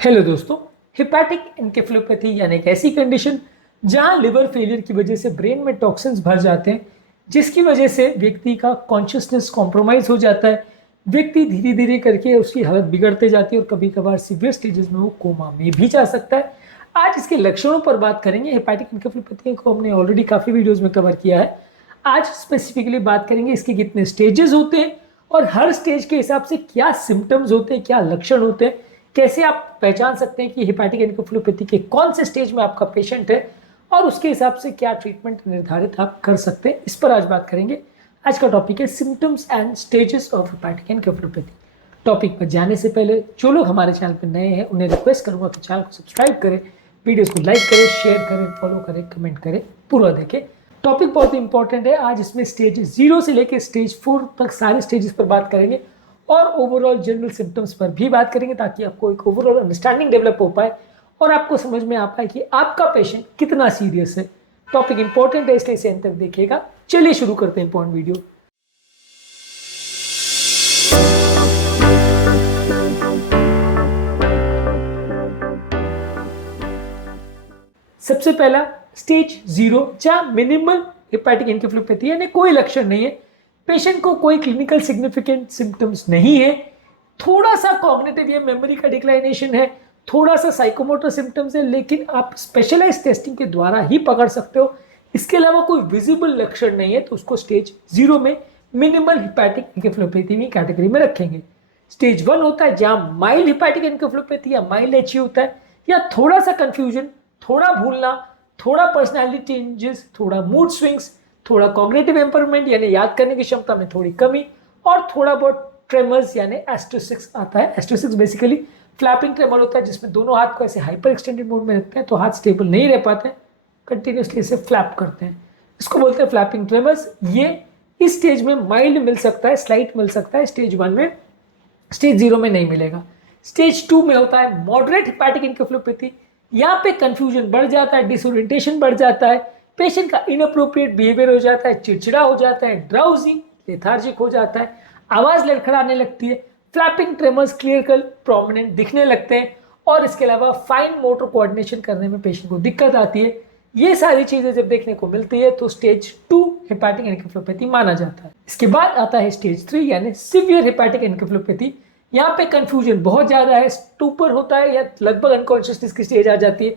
Hello दोस्तों, hepatic encephalopathy यानी एक ऐसी कंडीशन जहां लिवर फेलियर की वजह से ब्रेन में टॉक्सिन्स भर जाते हैं, जिसकी वजह से व्यक्ति का कॉन्शियसनेस कॉम्प्रोमाइज हो जाता है। व्यक्ति धीरे धीरे करके उसकी हालत बिगड़ते जाती है और कभी कभार सीवियर स्टेजेस में वो कोमा में भी जा सकता है। आज इसके लक्षणों पर बात करेंगे। हिपैटिक एनकेफेलोपैथी को हमने ऑलरेडी काफ़ी वीडियोज़ में कवर किया है। आज स्पेसिफिकली बात करेंगे इसके कितने स्टेजेस होते हैं और हर स्टेज के हिसाब से क्या सिम्टम्स होते हैं, क्या लक्षण होते हैं, कैसे आप पहचान सकते हैं कि हिपैटिक एनकेफेलोपैथी के कौन से स्टेज में आपका पेशेंट है और उसके हिसाब से क्या ट्रीटमेंट निर्धारित आप कर सकते हैं। इस पर आज बात करेंगे। आज का टॉपिक है symptoms and stages of hepatic encephalopathy. Topic पर जाने से पहले जो लोग हमारे चैनल पर नए हैं उन्हें रिक्वेस्ट करूंगा कि चैनल को सब्सक्राइब करें, वीडियोस को लाइक करें, शेयर करें, फॉलो करें, कमेंट करें, पूरा देखें। टॉपिक बहुत इंपॉर्टेंट है। आज इसमें स्टेज 0 से लेकर स्टेज 4 तक सारे स्टेजेस पर बात करेंगे और ओवरऑल जनरल सिम्टम्स पर भी बात करेंगे, ताकि आपको एक ओवरऑल अंडरस्टैंडिंग डेवलप हो पाए और आपको समझ में आ पाए कि आपका पेशेंट कितना सीरियस है। टॉपिक इंपॉर्टेंट है, इसलिए इसे अंत तक देखिएगा। चलिए शुरू करते हैं इंपॉर्टेंट वीडियो। सबसे पहला स्टेज 0 जहां मिनिमल हिपैटिक एनकेफेलोपैथी यानी कोई लक्षण नहीं है, पेशेंट को कोई क्लिनिकल सिग्निफिकेंट सिम्टम्स नहीं है, थोड़ा सा कॉग्निटिव या मेमोरी का डिक्लाइनेशन है, थोड़ा सा साइकोमोटर सिम्टम्स है, लेकिन आप स्पेशलाइज टेस्टिंग के द्वारा ही पकड़ सकते हो। इसके अलावा कोई विजिबल लक्षण नहीं है, तो उसको स्टेज 0 में मिनिमल हिपैटिक एनकेफेलोपैथी में कैटेगरी में रखेंगे। स्टेज 1 होता है जहां माइल्ड हिपैटिक एनकेफेलोपैथी या माइल्ड एचई होता है, या थोड़ा सा कंफ्यूजन, थोड़ा भूलना, थोड़ा पर्सनैलिटी चेंजेस, थोड़ा मूड स्विंग्स, थोड़ा कॉग्निटिव इंप्रूवमेंट यानी याद करने की क्षमता में थोड़ी कमी, और थोड़ा बहुत ट्रेमर्स यानी एस्ट्रोसिक्स आता है। एस्ट्रोसिक्स बेसिकली फ्लैपिंग ट्रेमर होता है, जिसमें दोनों हाथ को ऐसे हाइपर एक्सटेंडेड मोड में रखते हैं तो हाथ स्टेबल नहीं रह पाते हैं, कंटिन्यूसली इसे फ्लैप करते हैं। इसको बोलते हैं फ्लैपिंग ट्रेमर्स। ये इस स्टेज में माइल्ड मिल सकता है, स्लाइट मिल सकता है, स्टेज 1 में, स्टेज 0 में नहीं मिलेगा। स्टेज 2 में होता है मॉडरेट हिपैटिक एनकेफेलोपैथी। यहाँ पे कंफ्यूजन बढ़ जाता है, डिसोरिएंटेशन बढ़ जाता है, पेशेंट का इनअप्रोप्रिएट बिहेवियर हो जाता है, चिड़चिड़ा हो जाता है, ड्राउजी, लेथार्जिक हो जाता है, आवाज लड़खड़ाने लगती है, फ्लैपिंग ट्रेमर्स क्लियर कल प्रोमिनेंट दिखने लगते हैं, और इसके अलावा फाइन मोटर कोऑर्डिनेशन करने में पेशेंट को दिक्कत आती है। ये सारी चीजें जब देखने को मिलती है तो स्टेज 2 हिपैटिक एनकेफेलोपैथी माना जाता है। इसके बाद आता है स्टेज 3 यानी सीवियर हिपैटिक एनकेफेलोपैथी। यहाँ पे कंफ्यूजन बहुत ज्यादा है, स्टूपर होता है या लगभग अनकॉन्शियसनेस की स्टेज आ जाती है,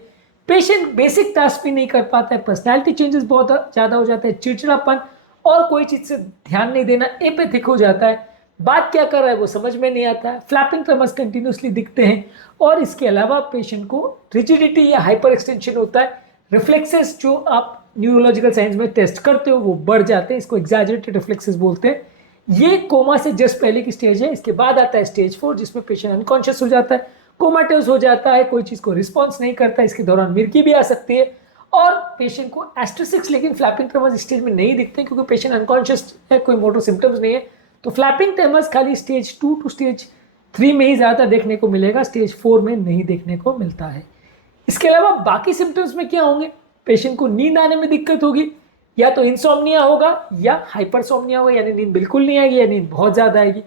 पेशेंट बेसिक टास्क भी नहीं कर पाता है, पर्सनैलिटी चेंजेस बहुत ज्यादा हो जाते हैं, चिड़चिड़ापन और कोई चीज से ध्यान नहीं देना, एपैथिक हो जाता है, बात क्या कर रहा है वो समझ में नहीं आता है, फ्लैपिंग ट्रेमर्स कंटिन्यूसली दिखते हैं, और इसके अलावा पेशेंट को रिजिडिटी या हाइपर एक्सटेंशन होता है, रिफ्लेक्सेस जो आप न्यूरोलॉजिकल साइंस में टेस्ट करते हो वो बढ़ जाते हैं, इसको एग्जैजरेटेड रिफ्लेक्सेस बोलते हैं। ये कोमा से जस्ट पहले की स्टेज है। इसके बाद आता है स्टेज 4 जिसमें पेशेंट अनकॉन्शियस हो जाता है, कोमाटोस हो जाता है, कोई चीज को रिस्पॉन्स नहीं करता, इसके दौरान मिर्की भी आ सकती है, और पेशेंट को एस्ट्रोसिक्स लेकिन फ्लैपिंग ट्रेमर्स स्टेज में नहीं दिखते क्योंकि पेशेंट अनकॉन्शियस है, कोई मोटर सिम्टम्स नहीं है। तो फ्लैपिंग ट्रेमर्स खाली स्टेज 2 टू स्टेज 3 में ही ज्यादा देखने को मिलेगा, स्टेज 4 में नहीं देखने को मिलता है। इसके अलावा बाकी सिम्टम्स में क्या होंगे? पेशेंट को नींद आने में दिक्कत होगी, या तो इंसोम्निया होगा या हाइपरसोम्निया होगा, यानी नींद बिल्कुल नहीं आएगी या नींद बहुत ज्यादा आएगी।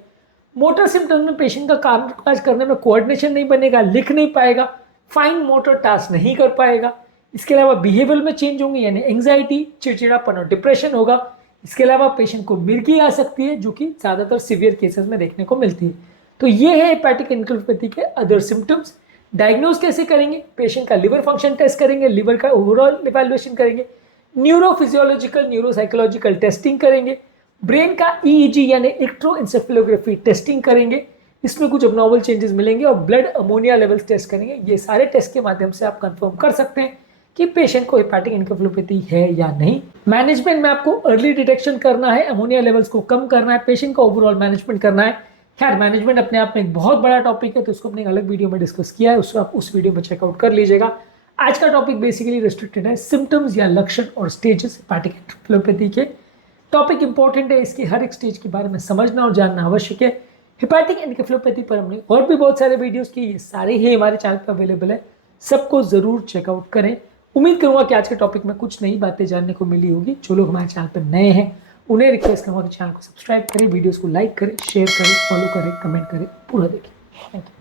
मोटर सिम्टम्स में पेशेंट का काम काज करने में कोऑर्डिनेशन नहीं बनेगा, लिख नहीं पाएगा, फाइन मोटर टास्क नहीं कर पाएगा। इसके अलावा बिहेवियर में चेंज होंगे यानी एंग्जाइटी, चिड़चिड़ापन और डिप्रेशन होगा। इसके अलावा पेशेंट को मिर्गी आ सकती है जो कि ज्यादातर सिवियर केसेस में देखने को मिलती है। तो ये है हिपैटिक एनकेफेलोपैथी के अदर सिम्टम्स। डायग्नोज कैसे करेंगे? पेशेंट का लिवर फंक्शन टेस्ट करेंगे, लिवर का ओवरऑल इवैल्यूएशन करेंगे, न्यूरोफिजियोलॉजिकल न्यूरोसाइकोलॉजिकल टेस्टिंग करेंगे, ब्रेन का ईईजी यानी इलेक्ट्रोएंसेफेलोग्राफी टेस्टिंग करेंगे, इसमें कुछ अबनॉर्मल चेंजेस मिलेंगे, और ब्लड अमोनिया लेवल्स टेस्ट करेंगे। ये सारे टेस्ट के माध्यम से आप कंफर्म कर सकते हैं कि पेशेंट को हिपैटिक एनकेफेलोपैथी है या नहीं। मैनेजमेंट में आपको अर्ली डिटेक्शन करना है, अमोनिया लेवल्स को कम करना है, पेशेंट का ओवरऑल मैनेजमेंट करना है। खैर, मैनेजमेंट अपने आप में एक बहुत बड़ा टॉपिक है, तो उसको अपने एक अलग वीडियो में डिस्कस किया है, उसको आप उस वीडियो में चेकआउट कर लीजिएगा। आज का टॉपिक बेसिकली रिस्ट्रिक्टेड है सिम्टम्स या लक्षण और स्टेजेस हिपैटिक एनकेफेलोपैथी के। टॉपिक इंपॉर्टेंट है, इसकी हर एक स्टेज के बारे में समझना और जानना आवश्यक है। हिपैटिक एनकेफेलोपैथी पर हमने और भी बहुत सारे वीडियोस किए, ये सारे ही हमारे चैनल पर अवेलेबल है, सबको जरूर चेकआउट करें। उम्मीद करूंगा कि आज के टॉपिक में कुछ नई बातें जानने को मिली होगी। जो लोग हमारे चैनल पर नए हैं उन्हें रिक्वेस्ट करूंगा कि चैनल को सब्सक्राइब करें, वीडियोस को लाइक करें, शेयर करें, फॉलो करें, कमेंट करें, पूरा देखें। Thank you.